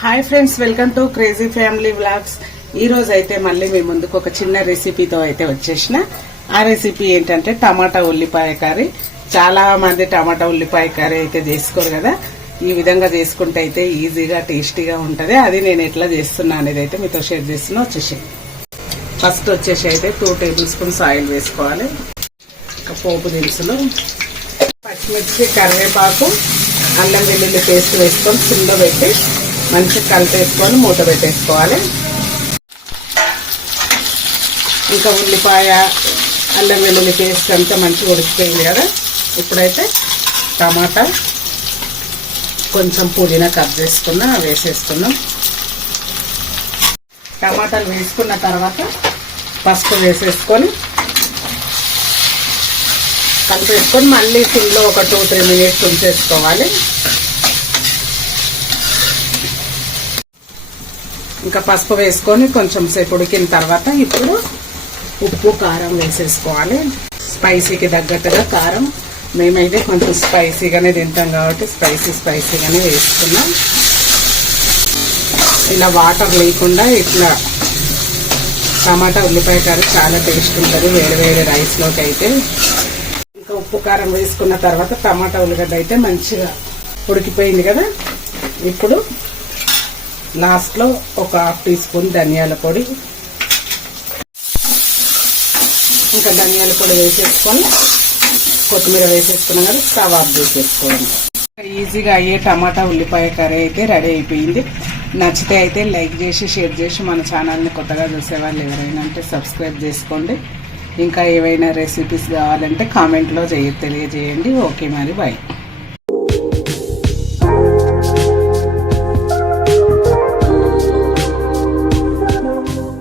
Hi friends welcome to crazy family vlogs. ఈ రోజు అయితే మళ్ళీ మీ ముందుకు ఒక చిన్న రెసిపీతో అయితే వచ్చేసిన. ఆ రెసిపీ ఏంటంటే టమాటా ఉల్లిపాయ కర్రీ. చాలా మంది టమాటా ఉల్లిపాయ కర్రీ అయితే చేసుకోరు కదా. ఈ విధంగా చేసుకుంటే అయితే ఈజీగా టేస్టీగా ఉంటది. అది నేను ఎట్లా చేస్తున్నా అనేది అయితే మీతో షేర్ చేస్తున్నా. వచ్చేసి ఫస్ట్ వచ్చేసి అయితే టూ టేబుల్ స్పూన్స్ ఆయిల్ వేసుకోవాలి. ఒక పోపు దినుసులు పచ్చిమిర్చి కరివేపాకు అల్లం వెల్లుల్లి పేస్ట్ వేసుకొని సిమ్లో పెట్టి మంచిగా కలిపేసుకొని మూత పెట్టేసుకోవాలి. ఇంకా ఉల్లిపాయ అల్లం వెల్లుల్లి పేస్ట్ అంతా మంచిగా ఉడికిపోయింది కదా. ఇప్పుడైతే టమాటా కొంచెం పుదీనా కట్ చేసుకున్నా వేసేసుకున్నాం. టమాటాలు వేసుకున్న తర్వాత పసుపు వేసేసుకొని కలిపేసుకొని మళ్ళీ సిమ్లో ఒక టూ త్రీ మినిట్స్ ఉంచేసుకోవాలి. ఇంకా పసుపు వేసుకొని కొంచెం సేపు ఉడికిన తర్వాత ఇప్పుడు ఉప్పు కారం వేసేసుకోవాలి. స్పైసీకి తగ్గట్టుగా కారం. మేమైతే కొంచెం స్పైసీగానే తింటాం కాబట్టి స్పైసీ స్పైసీగానే వేసుకున్నాం. ఇలా వాటర్ లేకుండా ఇట్లా టమాటా ఉల్లిపాయ కర్రీ చాలా టేస్ట్ ఉంటుంది. వేడి వేడి రైస్లోకి అయితే. ఇంకా ఉప్పు కారం వేసుకున్న తర్వాత టమాటా ఉల్లిగడ్డ అయితే మంచిగా ఉడికిపోయింది కదా. ఇప్పుడు లాస్ట్లో ఒక హాఫ్ టీ స్పూన్ ధనియాల పొడి. ఇంకా ధనియాల పొడి వేసేసుకొని కొత్తిమీర వేసేసుకున్నాం కదా స్టవ్ ఆఫ్ చేసేసుకోండి ఈజీగా అయ్యే టమాటా ఉల్లిపాయ కర్రీ అయితే రెడీ అయిపోయింది. నచ్చితే అయితే లైక్ చేసి షేర్ చేసి మన ఛానల్ని కొత్తగా చూసేవాళ్ళు ఎవరైనా అంటే సబ్స్క్రైబ్ చేసుకోండి. ఇంకా ఏవైనా రెసిపీస్ కావాలంటే కామెంట్లో చేయ తెలియజేయండి. ఓకే మరి బాయ్.